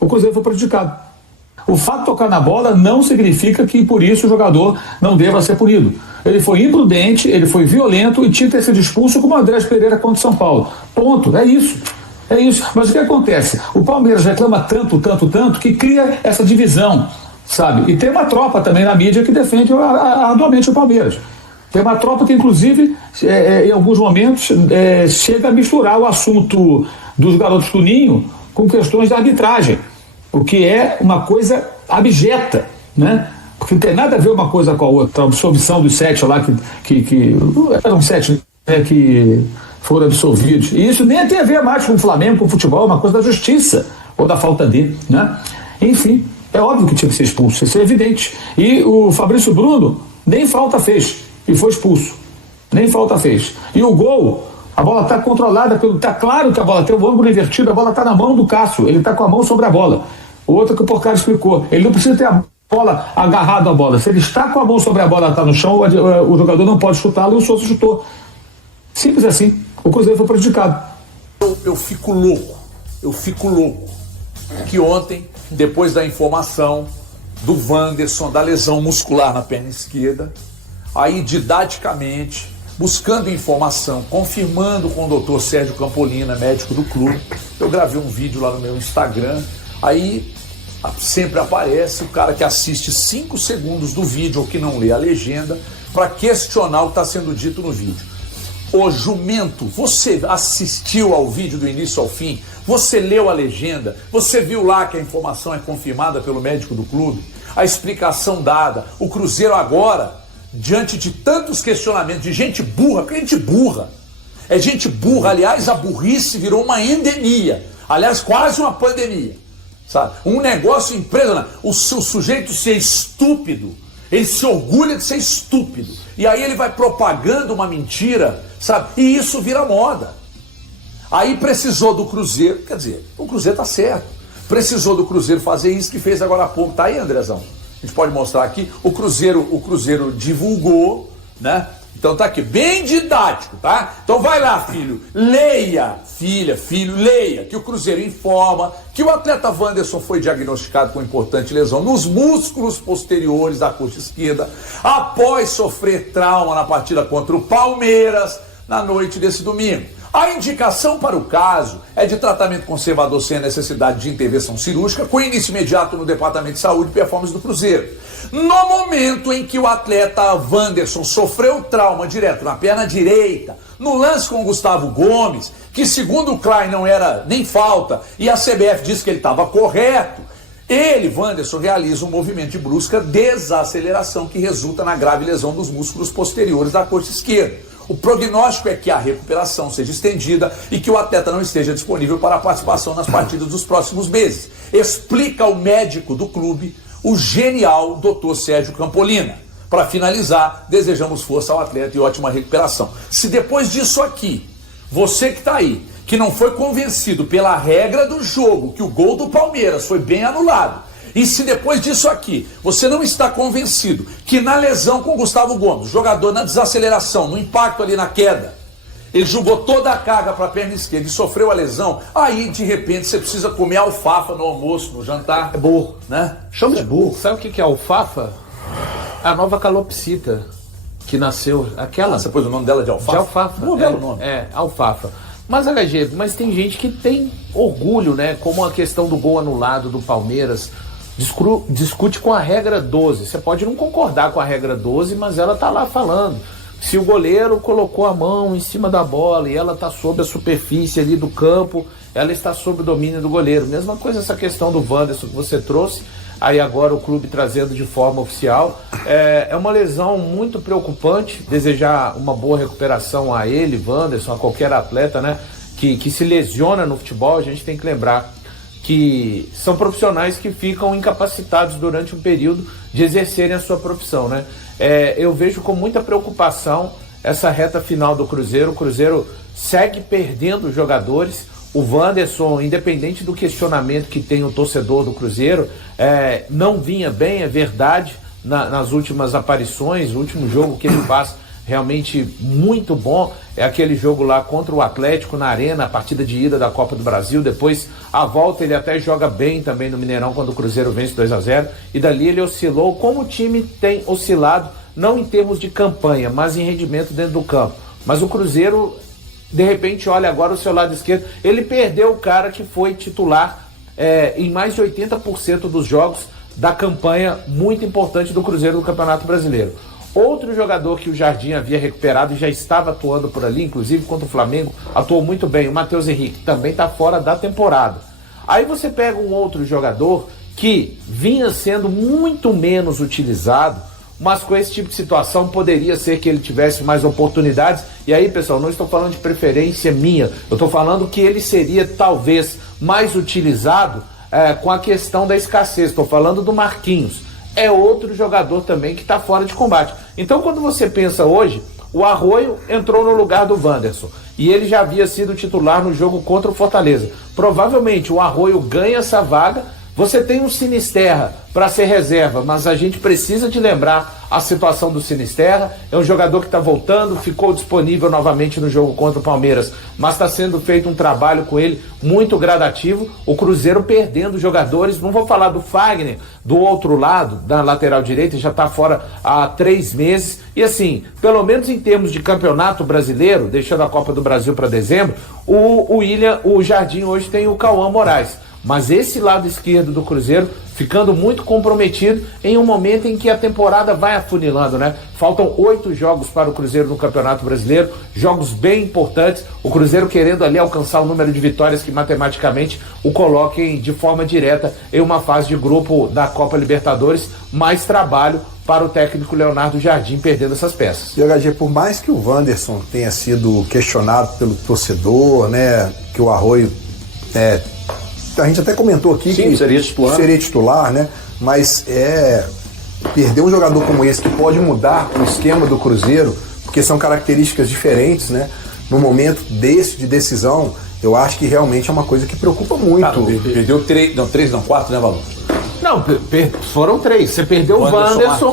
o Cruzeiro foi prejudicado. O fato de tocar na bola não significa que por isso o jogador não deva ser punido. Ele foi imprudente, ele foi violento e tinha que ter sido expulso como o Andrés Pereira contra o São Paulo. Ponto, é isso. É isso. Mas o que acontece? O Palmeiras reclama tanto que cria essa divisão, sabe? E tem uma tropa também na mídia que defende arduamente o Palmeiras. Tem uma tropa que, inclusive, em alguns momentos, chega a misturar o assunto dos garotos do Ninho com questões de arbitragem, o que é uma coisa abjeta, né? Porque não tem nada a ver uma coisa com a outra. A absolvição dos 7 lá, que eram 7, né, que foram absolvidos. E isso nem tem a ver mais com o Flamengo, com o futebol, é uma coisa da justiça, ou da falta de, né? Enfim, é óbvio que tinha que ser expulso, isso é evidente. E o Fabrício Bruno nem falta fez, e foi expulso. Nem falta fez. E o gol, a bola está controlada, está claro que a bola tem o ângulo invertido, a bola está na mão do Cássio, ele está com a mão sobre a bola. O outro que o Porcaro explicou, ele não precisa ter a bola agarrado à bola. Se ele está com a mão sobre a bola, está no chão, o jogador não pode chutá-lo, e o Souza chutou. Simples assim. O Cruzeiro foi prejudicado. Eu fico louco que ontem, depois da informação do Wanderson, da lesão muscular na perna esquerda, aí didaticamente, buscando informação, confirmando com o doutor Sérgio Campolina, médico do clube, eu gravei um vídeo lá no meu Instagram, aí sempre aparece o cara que assiste 5 segundos do vídeo ou que não lê a legenda para questionar o que está sendo dito no vídeo. Ô jumento, você assistiu ao vídeo do início ao fim? Você leu a legenda? Você viu lá que a informação é confirmada pelo médico do clube? A explicação dada? O Cruzeiro agora, diante de tantos questionamentos de gente burra, porque gente burra, é gente burra, aliás, a burrice virou uma endemia, aliás, quase uma pandemia, sabe? Um negócio impressionante, o sujeito ser estúpido, ele se orgulha de ser estúpido, e aí ele vai propagando uma mentira, sabe? E isso vira moda. Aí precisou do Cruzeiro, quer dizer, o Cruzeiro tá certo, precisou do Cruzeiro fazer isso que fez agora há pouco, tá aí, Andrezão? A gente pode mostrar aqui, o Cruzeiro divulgou, né? Então tá aqui, bem didático, tá? Então vai lá, filho, leia, filho, leia, que o Cruzeiro informa que o atleta Wanderson foi diagnosticado com importante lesão nos músculos posteriores da coxa esquerda após sofrer trauma na partida contra o Palmeiras na noite desse domingo. A indicação para o caso é de tratamento conservador sem a necessidade de intervenção cirúrgica, com início imediato no Departamento de Saúde e Performance do Cruzeiro. No momento em que o atleta Wanderson sofreu trauma direto na perna direita, no lance com o Gustavo Gomes, que segundo o Klein não era nem falta, e a CBF disse que ele estava correto, ele, Wanderson, realiza um movimento de brusca desaceleração que resulta na grave lesão dos músculos posteriores da coxa esquerda. O prognóstico é que a recuperação seja estendida e que o atleta não esteja disponível para a participação nas partidas dos próximos meses. Explica o médico do clube, o genial Dr. Sérgio Campolina. Para finalizar, desejamos força ao atleta e ótima recuperação. Se depois disso aqui, você que está aí, que não foi convencido pela regra do jogo, que o gol do Palmeiras foi bem anulado, e se depois disso aqui, você não está convencido que na lesão com o Gustavo Gomes, jogador na desaceleração, no impacto ali na queda, ele jogou toda a carga para a perna esquerda e sofreu a lesão, aí de repente você precisa comer alfafa no almoço, no jantar. É burro, né? Chama de burro. Sabe o que é alfafa? A nova calopsita que nasceu, aquela... você pôs o nome dela de alfafa? De alfafa. Não é o nome. Alfafa. Mas, HG, tem gente que tem orgulho, né? Como a questão do gol anulado do Palmeiras... discute com a regra 12. Você pode não concordar com a regra 12, mas ela tá lá falando. Se o goleiro colocou a mão em cima da bola e ela tá sob a superfície ali do campo, ela está sob o domínio do goleiro. Mesma coisa essa questão do Wanderson que você trouxe, aí agora o clube trazendo de forma oficial. É uma lesão muito preocupante. Desejar uma boa recuperação a ele, Wanderson, a qualquer atleta, né, que se lesiona no futebol. A gente tem que lembrar que são profissionais que ficam incapacitados durante um período de exercerem a sua profissão, né? Eu vejo com muita preocupação essa reta final do Cruzeiro. O Cruzeiro segue perdendo jogadores. O Wanderson, independente do questionamento que tem o torcedor do Cruzeiro, não vinha bem, é verdade, nas últimas aparições. O último jogo que ele faz realmente muito bom é aquele jogo lá contra o Atlético na Arena, a partida de ida da Copa do Brasil. Depois, a volta, ele até joga bem também no Mineirão, quando o Cruzeiro vence 2-0. E dali ele oscilou, como o time tem oscilado, não em termos de campanha, mas em rendimento dentro do campo. Mas o Cruzeiro, de repente, olha agora o seu lado esquerdo, ele perdeu o cara que foi titular em mais de 80% dos jogos da campanha muito importante do Cruzeiro no Campeonato Brasileiro. Outro jogador que o Jardim havia recuperado e já estava atuando por ali, inclusive contra o Flamengo, atuou muito bem, o Matheus Henrique, também está fora da temporada. Aí você pega um outro jogador que vinha sendo muito menos utilizado, mas com esse tipo de situação poderia ser que ele tivesse mais oportunidades. E aí, pessoal, não estou falando de preferência minha, eu estou falando que ele seria talvez mais utilizado com a questão da escassez. Estou falando do Marquinhos. É outro jogador também que está fora de combate. Então, quando você pensa hoje, o Arroio entrou no lugar do Wanderson e ele já havia sido titular no jogo contra o Fortaleza. Provavelmente o Arroio ganha essa vaga. Você tem um Sinisterra para ser reserva, mas a gente precisa de lembrar a situação do Sinisterra. É um jogador que está voltando, ficou disponível novamente no jogo contra o Palmeiras, mas está sendo feito um trabalho com ele muito gradativo. O Cruzeiro perdendo jogadores, não vou falar do Fagner, do outro lado, da lateral direita, já está fora há 3 meses. E assim, pelo menos em termos de campeonato brasileiro, deixando a Copa do Brasil para dezembro, o Jardim hoje tem o Cauã Moraes. Mas esse lado esquerdo do Cruzeiro ficando muito comprometido em um momento em que a temporada vai afunilando, né? Faltam 8 jogos para o Cruzeiro no Campeonato Brasileiro, jogos bem importantes, o Cruzeiro querendo ali alcançar o número de vitórias que matematicamente o coloquem de forma direta em uma fase de grupo da Copa Libertadores. Mais trabalho para o técnico Leonardo Jardim perdendo essas peças. E HG, por mais que o Wanderson tenha sido questionado pelo torcedor, né, que o Arroio a gente até comentou aqui que seria titular, né? Mas perder um jogador como esse que pode mudar o esquema do Cruzeiro, porque são características diferentes, né? No momento de decisão, eu acho que realmente é uma coisa que preocupa muito. Perdeu 4, né, Valor? Não, foram 3. Você perdeu o Wanderson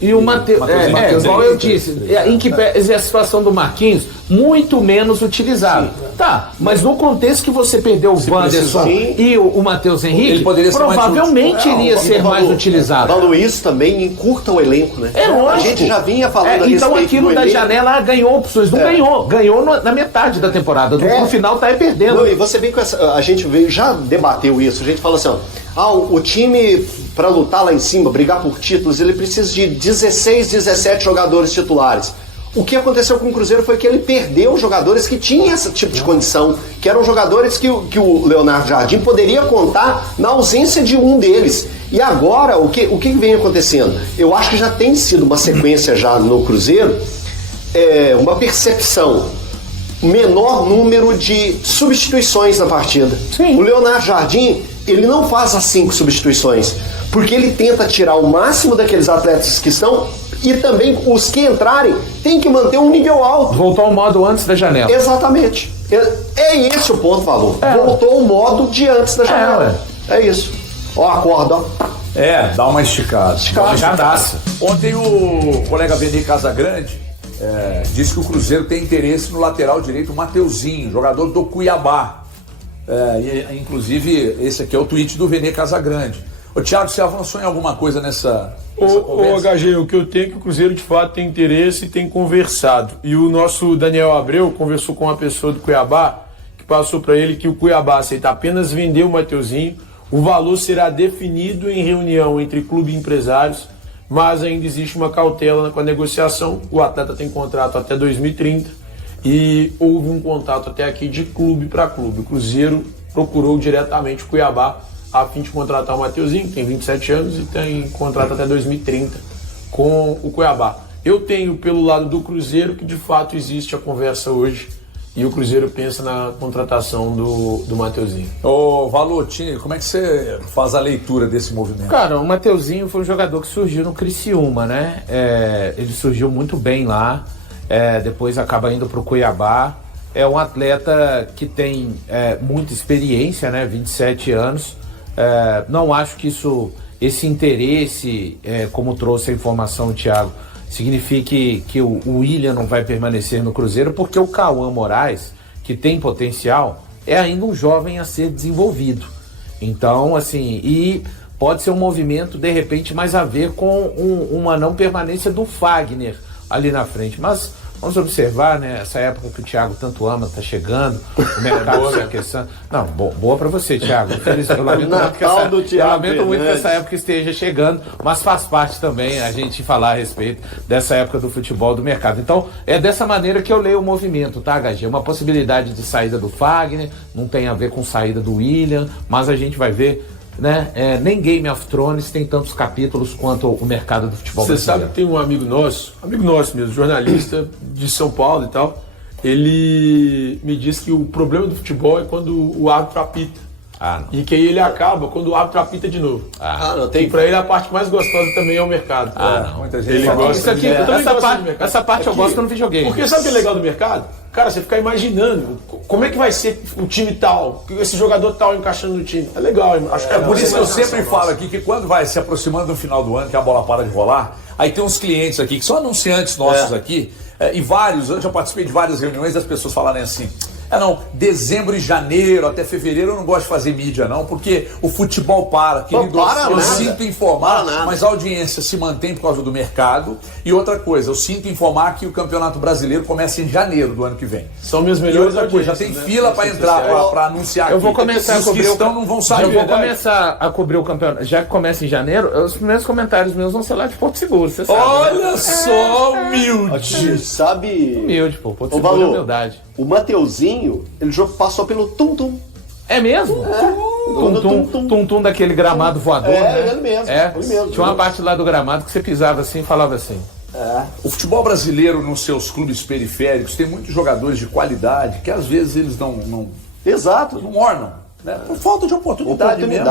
e o Matheus. Igual eu disse, em que pese a situação do Marquinhos, muito menos utilizado. Sim. Tá, mas no contexto que você perdeu o Wanderson e o Matheus Henrique, provavelmente iria ser mais utilizado. Falando isso também encurta o elenco, né? É lógico. A gente já vinha falando a então aquilo da janela ganhou opções, não ganhou. Ganhou na metade da temporada. No final tá aí perdendo. Não, e você vê que a gente já debateu isso. A gente fala assim, o time, para lutar lá em cima, brigar por títulos, ele precisa de 16, 17 jogadores titulares. O que aconteceu com o Cruzeiro foi que ele perdeu jogadores que tinham esse tipo de condição, que eram jogadores que o Leonardo Jardim poderia contar na ausência de um deles. E agora, o que vem acontecendo? Eu acho que já tem sido uma sequência já no Cruzeiro, uma percepção, menor número de substituições na partida. Sim. O Leonardo Jardim, ele não faz as 5 substituições, porque ele tenta tirar o máximo daqueles atletas que estão, e também os que entrarem tem que manter um nível alto. Voltou ao modo antes da janela. Exatamente. É esse o ponto, Valor. Voltou ao modo de antes da janela. É isso. Ó a corda, ó. Dá uma esticada. Esticadaça. Ontem o colega Vene Casagrande disse que o Cruzeiro tem interesse no lateral direito, o Mateuzinho, jogador do Cuiabá. Inclusive, esse aqui é o tweet do Vene Casagrande. Ô Thiago, você avançou em alguma coisa nessa conversa? HG, o que eu tenho é que o Cruzeiro de fato tem interesse e tem conversado. E o nosso Daniel Abreu conversou com uma pessoa do Cuiabá que passou para ele que o Cuiabá aceita apenas vender o Mateuzinho. O valor será definido em reunião entre clube e empresários, mas ainda existe uma cautela com a negociação. O atleta tem contrato até 2030 e houve um contato até aqui de clube para clube. O Cruzeiro procurou diretamente o Cuiabá a fim de contratar o Mateuzinho, que tem 27 anos e tem contrato até 2030 com o Cuiabá. Eu tenho pelo lado do Cruzeiro que de fato existe a conversa hoje e o Cruzeiro pensa na contratação do Mateuzinho. Ô Valotini, como é que você faz a leitura desse movimento? Cara, o Mateuzinho foi um jogador que surgiu no Criciúma, né? Ele surgiu muito bem lá, depois acaba indo para o Cuiabá. É um atleta que tem muita experiência, né? 27 anos. Não acho que esse interesse, como trouxe a informação o Thiago, signifique que o William não vai permanecer no Cruzeiro, porque o Cauã Moraes, que tem potencial, é ainda um jovem a ser desenvolvido. Então, assim, e pode ser um movimento, de repente, mais a ver com uma não permanência do Fagner ali na frente. Mas vamos observar, né? Essa época que o Thiago tanto ama, tá chegando, o mercado se aquecendo. Não, boa pra você, Thiago. Eu lamento muito que essa época esteja chegando, mas faz parte também a gente falar a respeito dessa época do futebol, do mercado. Então, é dessa maneira que eu leio o movimento, tá, HG? Uma possibilidade de saída do Fagner, não tem a ver com saída do William, mas a gente vai ver, né? Nem Game of Thrones tem tantos capítulos quanto o mercado do futebol brasileiro. Você sabe que tem um amigo nosso mesmo, jornalista de São Paulo e tal, ele me disse que o problema do futebol é quando o árbitro apita. E que aí ele acaba quando o árbitro apita de novo. Não tem. E pra ele a parte mais gostosa também é o mercado. Não. Muita gente ele gosta. Isso aqui, essa parte eu gosto no videogame. Porque sabe o que é legal do mercado? Cara, você ficar imaginando como é que vai ser o time tal, esse jogador tal encaixando no time. É legal, acho que é por isso que eu sempre falo aqui que quando vai se aproximando do final do ano, que a bola para de rolar, aí tem uns clientes aqui que são anunciantes nossos aqui, e vários, eu já participei de várias reuniões das pessoas falarem assim: dezembro e janeiro, até fevereiro eu não gosto de fazer mídia não, porque o futebol para, querido, eu sinto informar, mas a audiência se mantém por causa do mercado. E outra coisa, eu sinto informar que o Campeonato Brasileiro começa em janeiro do ano que vem. São meus melhores. E outra coisa, já tem fila para entrar, para anunciar. Eu vou começar a cobrir não vão sair. Eu vou começar a cobrir o campeonato, já que começa em janeiro, os primeiros comentários meus vão ser lá de Porto Seguro, você sabe. Olha só, humilde. Sabe? Humilde, pô, Porto Seguro é humildade. O Mateuzinho, ele passou pelo Tum-Tum. É mesmo? Tum-tum daquele gramado voador, né? Ele mesmo. Ele mesmo. Tinha uma parte lá do gramado que você pisava assim e falava assim. O futebol brasileiro, nos seus clubes periféricos, tem muitos jogadores de qualidade que às vezes eles não ornam. Né? Por falta de oportunidade mesmo.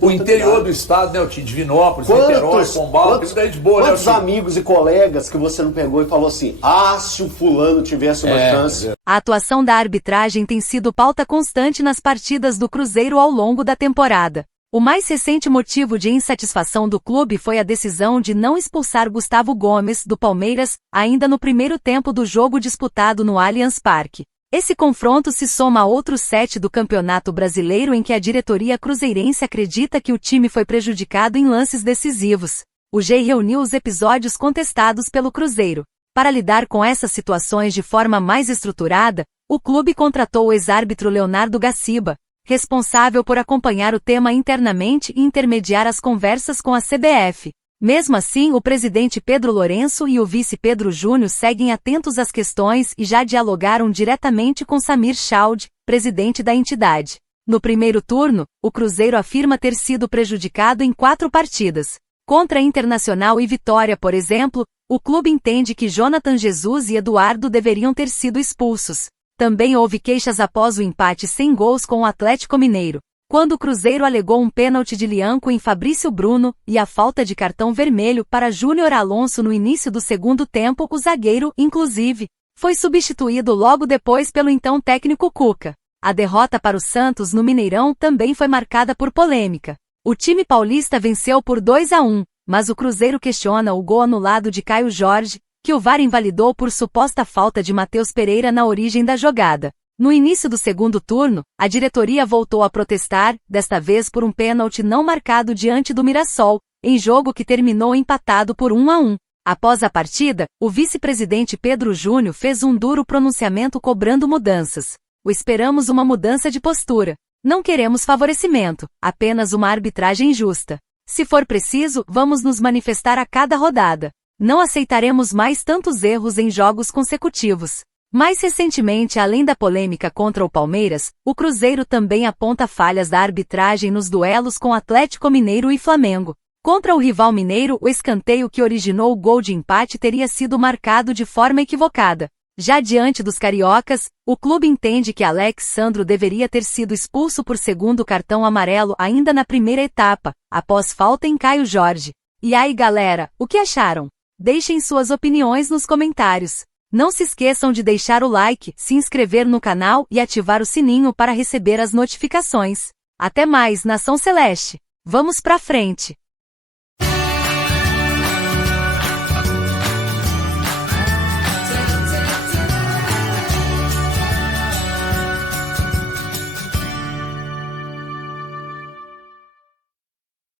O interior do estado, né? O Divinópolis, Niterói, Pombal, tem muita gente boa. Quantos amigos e colegas que você não pegou e falou assim: se o fulano tivesse uma chance. A atuação da arbitragem tem sido pauta constante nas partidas do Cruzeiro ao longo da temporada. O mais recente motivo de insatisfação do clube foi a decisão de não expulsar Gustavo Gomes, do Palmeiras, ainda no primeiro tempo do jogo disputado no Allianz Parque. Esse confronto se soma a outros 7 do Campeonato Brasileiro em que a diretoria cruzeirense acredita que o time foi prejudicado em lances decisivos. O GE reuniu os episódios contestados pelo Cruzeiro. Para lidar com essas situações de forma mais estruturada, o clube contratou o ex-árbitro Leonardo Gaciba, responsável por acompanhar o tema internamente e intermediar as conversas com a CBF. Mesmo assim, o presidente Pedro Lourenço e o vice Pedro Júnior seguem atentos às questões e já dialogaram diretamente com Samir Chaud, presidente da entidade. No primeiro turno, o Cruzeiro afirma ter sido prejudicado em 4 partidas. Contra Internacional e Vitória, por exemplo, o clube entende que Jonathan Jesus e Eduardo deveriam ter sido expulsos. Também houve queixas após o empate sem gols com o Atlético Mineiro, quando o Cruzeiro alegou um pênalti de Lianco em Fabrício Bruno e a falta de cartão vermelho para Júnior Alonso no início do segundo tempo. O zagueiro, inclusive, foi substituído logo depois pelo então técnico Cuca. A derrota para o Santos no Mineirão também foi marcada por polêmica. O time paulista venceu por 2-1, mas o Cruzeiro questiona o gol anulado de Caio Jorge, que o VAR invalidou por suposta falta de Matheus Pereira na origem da jogada. No início do segundo turno, a diretoria voltou a protestar, desta vez por um pênalti não marcado diante do Mirassol, em jogo que terminou empatado por 1-1. Após a partida, o vice-presidente Pedro Júnior fez um duro pronunciamento cobrando mudanças. Esperamos uma mudança de postura. Não queremos favorecimento, apenas uma arbitragem justa. Se for preciso, vamos nos manifestar a cada rodada. Não aceitaremos mais tantos erros em jogos consecutivos. Mais recentemente, além da polêmica contra o Palmeiras, o Cruzeiro também aponta falhas da arbitragem nos duelos com Atlético Mineiro e Flamengo. Contra o rival mineiro, o escanteio que originou o gol de empate teria sido marcado de forma equivocada. Já diante dos cariocas, o clube entende que Alex Sandro deveria ter sido expulso por segundo cartão amarelo ainda na primeira etapa, após falta em Caio Jorge. E aí, galera, o que acharam? Deixem suas opiniões nos comentários. Não se esqueçam de deixar o like, se inscrever no canal e ativar o sininho para receber as notificações. Até mais, Nação Celeste! Vamos pra frente!